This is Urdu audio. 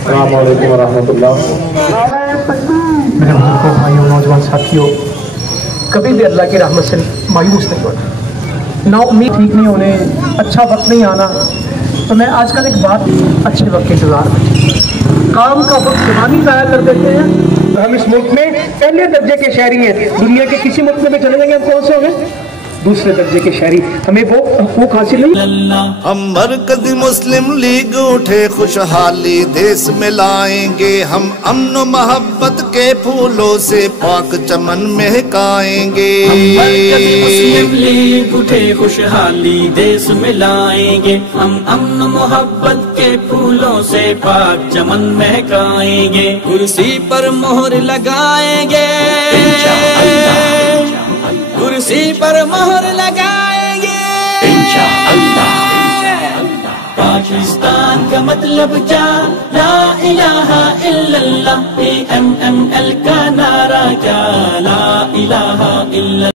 السلام علیکم ورحمۃ اللہ۔ میرے بزرگوں، بھائیوں، نوجوان ساتھیوں، کبھی بھی اللہ کی رحمت سے مایوس نہیں ہونا، نا امید ٹھیک نہیں ہونے، اچھا وقت نہیں آنا۔ تو میں آج کل ایک بات، اچھے وقت کے انتظار میں کام کا وقت جوانی ضائع کر دیتے ہیں۔ ہم اس ملک میں پہلے درجے کے شہری ہیں، دنیا کے کسی ملک میں چلے جائیں گے ہم کون سے ہوں گے؟ دوسرے درجے کے شہری، ہمیں وہ حقوق حاصل نہیں۔ ہم مرکزی مسلم لیگ اٹھے خوشحالی دیس میں لائیں گے، ہم امن و محبت کے پھولوں سے پاک چمن مہکائیں گے۔ ہم مرکزی مسلم لیگ اٹھے خوشحالی دیس میں لائیں گے، ہم امن و محبت کے پھولوں سے پاک چمن مہکائیں گے، کرسی پر مہر لگائیں گے، کرسی پر مہر لگائیں گے انشاءاللہ۔ پاکستان کا مطلب کیا؟ لا الہ الا اللہ، PMML کا نعرہ کیا؟ لا الہ الا اللہ۔